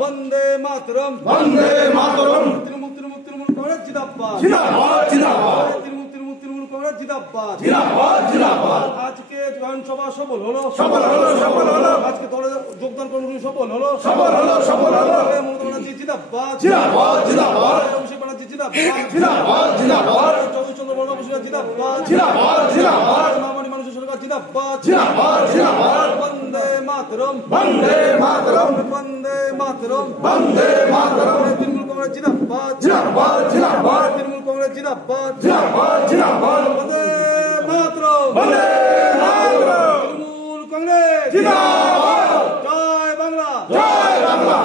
বন্দে মাতরম বন্দে মাতরম তৃণমূল তৃণমূল তৃণমূল কংগ্রেস জিন্দাবাদ জিন্দাবাদ জিন্দাবাদ তৃণমূল তৃণমূল তৃণমূল কংগ্রেস জিন্দাবাদ জিন্দাবাদ জিন্দাবাদ আজকে বিধানসভা সফল হলো সফল হলো সফল হলো আজকে দলে যোগদান কর্মসূচি সফল হলো সফল হলো সফল হলো মমতা ব্যানার্জি জিন্দাবাদ জিন্দাবাদ জিন্দাবাদ অভিষেক ব্যানার্জি জিন্দাবাদ জিন্দাবাদ জিন্দাবাদ চন্দ্র বর্মা বসুরা জিন্দাবাদ জিন্দাবাদ জিন্দাবাদ মামনি মানুষের সরকার জিন্দাবাদ জিন্দাবাদ জিন্দাবাদ বন্দে মাতরম বন্দে মাতরম বন্দে মাতরম বন্দে মাতরম তৃণমূল কংগ্রেস জিন্দাবাদ জিন্দাবাদ জিন্দাবাদ তৃণমূল কংগ্রেস জিন্দাবাদ জিন্দাবাদ জিন্দাবাদ বন্দে মাতরম বন্দে মাতরম তৃণমূল কংগ্রেস জিন্দাবাদ জয় বাংলা জয় বাংলা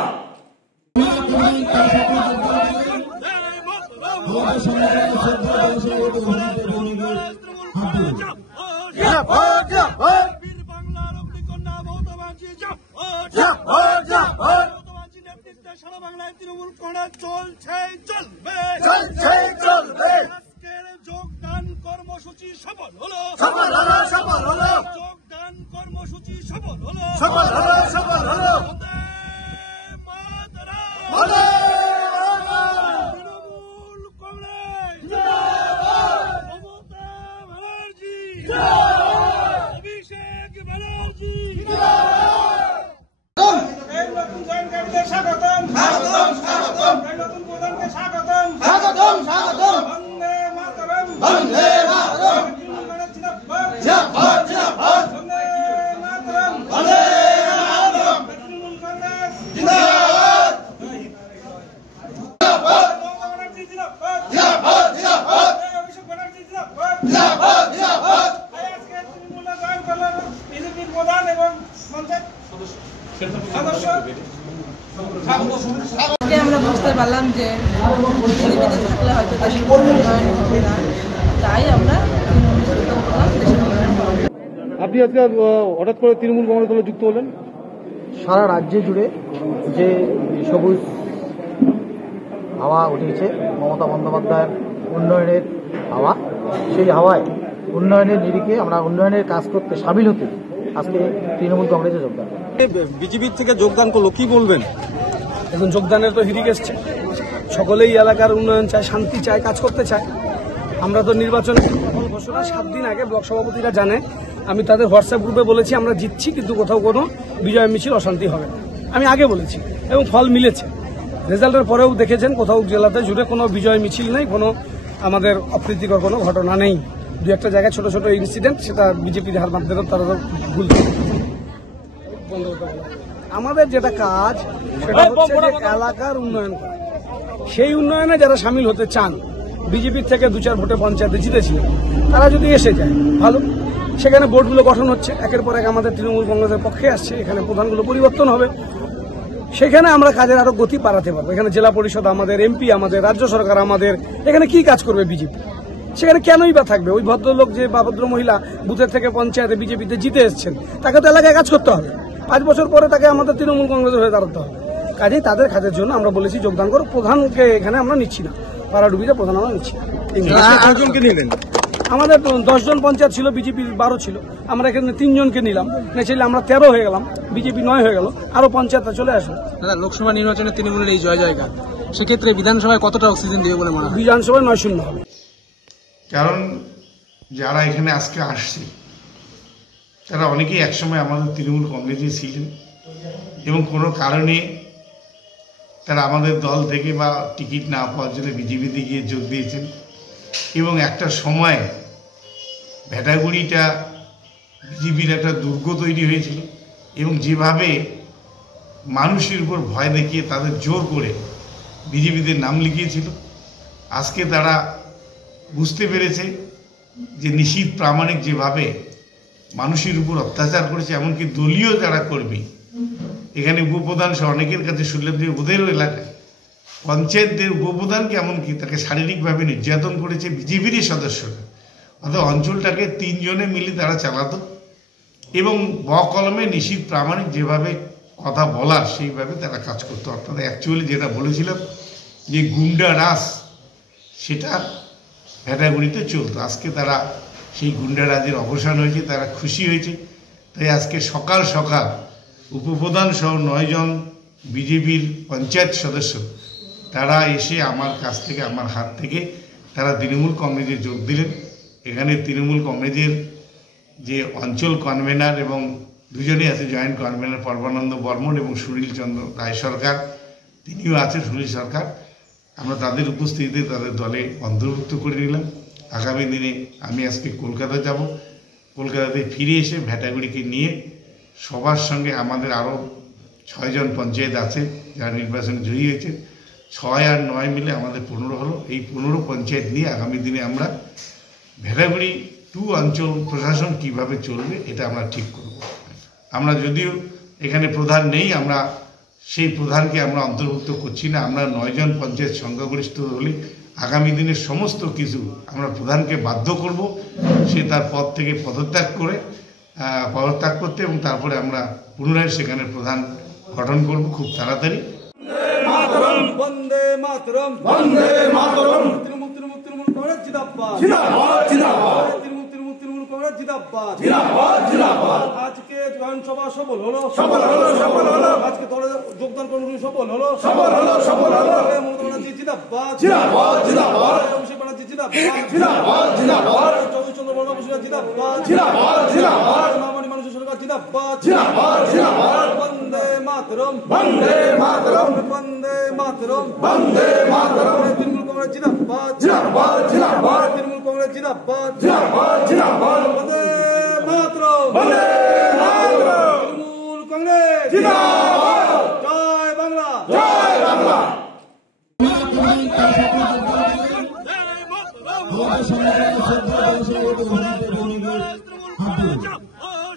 সারা বাংলায় তৃণমূল কংগ্রেস চলছে চলবে আজকের যোগদান কর্মসূচি সফল হলো যোগদান কর্মসূচি সফল হলো তৃণমূল কংগ্রেস মমতা ব্যানার্জি অভিষেক ব্যানার্জি নতুন জয়েন্টকারীদের স্বাগতম নতুন প্রধানকে স্বাগতম বন্দে মাতরম বন্দে মাতরম তৃণমূল কংগ্রেস জিন্দাবাদ জিন্দাবাদ জিন্দাবাদ বন্দে মাতরম বন্দে মাতরম তৃণমূল কংগ্রেস জিন্দাবাদ জিন্দাবাদ মমতা ব্যানার্জি জিন্দাবাদ জিন্দাবাদ জিন্দাবাদ অভিষেক ব্যানার্জি জিন্দাবাদ জিন্দাবাদ জিন্দাবাদ আজকে তৃণমূলে জয়েন করলেন বিজেপির প্রধান এবং পঞ্চায়েত সদস্য আজকে আমরা বুঝতে পারলাম যে বিজেপিতে থাকলে হয়তো দেশের উন্নয়ন হবে না, তাই আমরা দেশের উন্নয়ন হবে। আপনি আজকে হঠাৎ করে তৃণমূল কংগ্রেস দলে যুক্ত হলেন? সারা রাজ্যে জুড়ে যে সবুজ হাওয়া উঠেছে, মমতা বন্দ্যোপাধ্যায়ের উন্নয়নের হাওয়া, সেই হাওয়ায় উন্নয়নের নিরিখে আমরা উন্নয়নের কাজ করতে সামিল হতে আজকে তৃণমূল কংগ্রেসে যোগদান। বিজেপির থেকে যোগদান করলো, কি বলবেন? এখন যোগদানের তো হিড়িক এসছে, সকলেই এলাকার উন্নয়ন চায়, শান্তি চায়, কাজ করতে চায়। আমরা তো নির্বাচন ঘোষণা 7 দিন আগে ব্লক সভাপতিরা জানে, আমি তাদের হোয়াটসঅ্যাপ গ্রুপে বলেছি আমরা জিতছি, কিন্তু কোথাও কোনো বিজয় মিছিল অশান্তি হবে না, আমি আগে বলেছি এবং ফল মিলেছে। রেজাল্টের পরেও দেখেছেন কোথাও জেলাতে জুড়ে কোনো বিজয় মিছিল নেই, কোনো আমাদের অপ্রীতিকর কোনো ঘটনা নেই। দু একটা জায়গায় ছোট ছোট ইনসিডেন্ট, সেটা বিজেপির হার মাধ্যমে তারা ভুল বন্ধ করতে পারে। আমাদের যেটা কাজ সেটা হচ্ছে যে এলাকার উন্নয়ন করা। সেই উন্নয়নে যারা সামিল হতে চান, বিজেপির থেকে 2-4 ভোটে পঞ্চায়েতে জিতেছিল, তারা যদি এসে যায় ভালো। সেখানে বোর্ডগুলো গঠন হচ্ছে, একের পর এক আমাদের তৃণমূল কংগ্রেসের পক্ষে আসছে, এখানে প্রধানগুলো পরিবর্তন হবে, সেখানে আমরা কাজের আরো গতি বাড়াতে পারবো। এখানে জেলা পরিষদ আমাদের, এমপি আমাদের, রাজ্য সরকার আমাদের, এখানে কি কাজ করবে বিজেপি? সেখানে কেনই বা থাকবে? ওই ভদ্রলোক যে বা ভদ্র মহিলা বুথের থেকে পঞ্চায়েতে বিজেপিতে জিতে এসছেন, তাকে তো এলাকায় কাজ করতে হবে। 5 বছর পরে তাকে আমাদের তৃণমূল কংগ্রেসের হয়ে দাঁড়াতে হবে। কাজেই তাদের কাজের জন্য আমরা বলেছি যোগদান করো। প্রধানকে এখানে আমরা নিচ্ছি না, পাড়াডুবিতে প্রধান আমরা নিচ্ছি না। আমাদের 10 জন পঞ্চায়েত ছিল, বিজেপির 12 ছিল, আমরা এখানে 3 জনকে নিলাম, নেছিলে আমরা 13 হয়ে গেলাম, বিজেপি 9 হয়ে গেল, আরো পঞ্চায়েত চলে আসবে। দাদা, লোকসভা নির্বাচনে তৃণমূলের এই জয় জয়গান, সেক্ষেত্রে বিধানসভায় কতটা অক্সিজেন দেবে বলে মনে হয়? বিধানসভায় 9-0 হবে। কারণ যারা এখানে আজকে আসছে তারা অনেকেই একসময় আমাদের তৃণমূল কংগ্রেসে ছিলেন এবং কোনো কারণে তারা আমাদের দল থেকে বা টিকিট না পাওয়ার জন্য বিজেপিতে গিয়ে যোগ দিয়েছেন এবং একটা সময় ভেটাগুড়িটা বিজেপির একটা দুর্গ তৈরি হয়েছিল এবং যেভাবে মানুষের উপর ভয় দেখিয়ে তাদের জোর করে বিজেপিতে নাম লিখিয়েছিল, আজকে তারা বুঝতে পেরেছে যে নিশীথ প্রামাণিক যেভাবে মানুষের উপর অত্যাচার করেছে, এমনকি দলীয় যারা কর্মী, এখানে উপপ্রধান সহ অনেকের কাছে শুনলাম যে ওদেরও এলাকায় পঞ্চায়েতদের উপপ্রধানকে এমনকি তাকে শারীরিকভাবে নির্যাতন করেছে বিজেপিরই সদস্যরা। অর্থাৎ অঞ্চলটাকে 3 জনে মিলে তারা চালাতো এবং বকলমে নিশীথ প্রামাণিক যেভাবে কথা বলার সেইভাবে তারা কাজ করতো। অর্থাৎ অ্যাকচুয়ালি যেটা বলেছিলাম যে গুন্ডা রাজ, সেটা ভেটাগুড়িতে চলতো। আজকে তারা সেই গুন্ডারাজের অবসান হয়েছে, তারা খুশি হয়েছে। তাই আজকে সকাল সকাল উপপ্রধান সহ 9 জন বিজেপির পঞ্চায়েত সদস্য তারা এসে আমার কাছ থেকে, আমার হাত থেকে তারা তৃণমূল কংগ্রেসে যোগ দিলেন। এখানে তৃণমূল কংগ্রেসের যে অঞ্চল কনভেনার এবং দুজনেই আছে জয়েন্ট কনভেনার পর্বানন্দ বর্মন এবং সুনীল চন্দ্র রায় সরকার, তিনিও আছে সুনীল সরকার। আমরা তাদের উপস্থিতিতে তাদের দলে অন্তর্ভুক্ত করে নিলাম। আগামী দিনে আমি আজকে কলকাতা যাব, কলকাতাতে ফিরে এসে ভ্যাটাগুড়িকে নিয়ে সবার সঙ্গে আমাদের আরও 6 জন পঞ্চায়েত আছে যারা নির্বাচনে জয়ী হয়েছে, 6 আর 9 মিলে আমাদের 15 হলো। এই 15 পঞ্চায়েত নিয়ে আগামী দিনে আমরা ভ্যাটাগুড়ি 2 অঞ্চল প্রশাসন কিভাবে চলবে এটা আমরা ঠিক করব। আমরা যদিও এখানে প্রধান নেই, আমরা সেই প্রধানকে আমরা অন্তর্ভুক্ত করছি না। আমরা 9 জন পঞ্চায়েত সংখ্যাগরিষ্ঠ হলে আগামী দিনের সমস্ত কিছু আমরা প্রধানকে বাধ্য করব সে তার পদ থেকে পদত্যাগ করতে এবং তারপরে আমরা পুনরায় সেখানে প্রধান গঠন করব খুব তাড়াতাড়ি। বন্দে মাতরম, বন্দে মাতরম, তৃণমূল তৃণমূল তৃণমূল কংগ্রেস জিন্দাবাদ, জিন্দাবাদ, জিন্দাবাদ, তৃণমূল তৃণমূল তৃণমূল কংগ্রেস জিন্দাবাদ, জিন্দাবাদ, জিন্দাবাদ। আজকে বিধানসভা সফল হলো, সফল হলো, সফল হলো। আজকে দলে যোগদান কর্মসূচি সফল হলো, সফল হলো, সফল হলো। মমতা ব্যানার্জি জিন্দাবাদ, জিন্দাবাদ, জিন্দাবাদ, অভিষেক ব্যানার্জি জিন্দাবাদ, জিন্দাবাদ, জিন্দাবাদ, চন্দ্র বর্মা জিন্দাবাদ, জিন্দাবাদ, জিন্দাবাদ, মামনি মানুষের সরকার জিন্দাবাদ, জিন্দাবাদ, জিন্দাবাদ। বন্দে মাতরম, বন্দে মাতরম, বন্দে মাতরম, বন্দে মাতরম, তৃণমূল কংগ্রেস জিন্দাবাদ, জিন্দাবাদ, জিন্দাবাদ, তৃণমূল কংগ্রেস জিন্দাবাদ, জিন্দাবাদ, জিন্দাবাদ, বন্দে মাতরম, বন্দে মাতরম, তৃণমূল কংগ্রেস জিন্দাবাদ, জয় বাংলা, জয় বাংলা।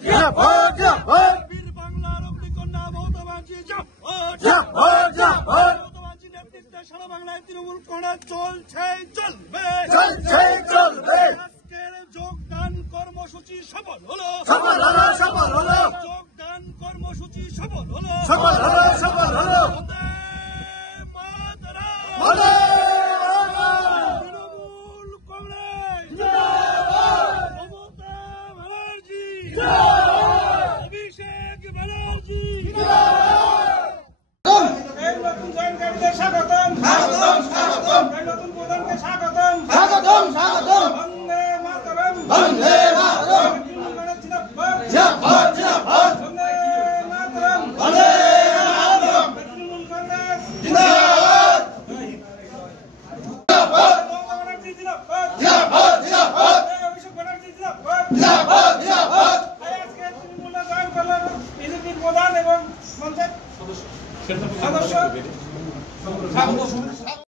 জিন্দাবাদ, জিন্দাবাদ, বীর বাংলার অগ্নিকন্যা মমতা ব্যানার্জি জিন্দাবাদ, জিন্দাবাদ, জিন্দাবাদ, মমতা ব্যানার্জির নেতৃত্বে সারা বাংলায় তৃণমূল কংগ্রেস চলছে, চলবে, চলছে, চলবে। আজকের যোগদান কর্মসূচি সফল হলো, সফল হলো, সফল হলো, যোগদান কর্মসূচি সফল হলো, সফল হলো, সফল হলো। বন্দে মাতরম, বন্দে তৃণমূল কংগ্রেস, মমতা ব্যানার্জি, অভিষেক ব্যানার্জি, এই নতুন জয়েন্টকারীদের স্বাগতম, স্বাগতম, স্বাগতম, এই নতুন প্রধানকে স্বাগতম, স্বাগতম, স্বাগতম, বন্দে মাতরম, বন্দে মাতরম, তৃণমূল কংগ্রেস জিন্দাবাদ, জিন্দাবাদ, জিন্দাবাদ, বন্দে মাতরম, বন্দে মাতরম, তৃণমূল কংগ্রেস জিন্দাবাদ, জিন্দাবাদ, মমতা ব্যানার্জি জিন্দাবাদ, জিন্দাবাদ, জিন্দাবাদ, অভিষেক ব্যানার্জি জিন্দাবাদ। জিন্দাবাদ, জিন্দাবাদ। আজকে তৃণমূলে জয়েন করলেন বিজেপির প্রধান এবং পঞ্চায়েত সদস্য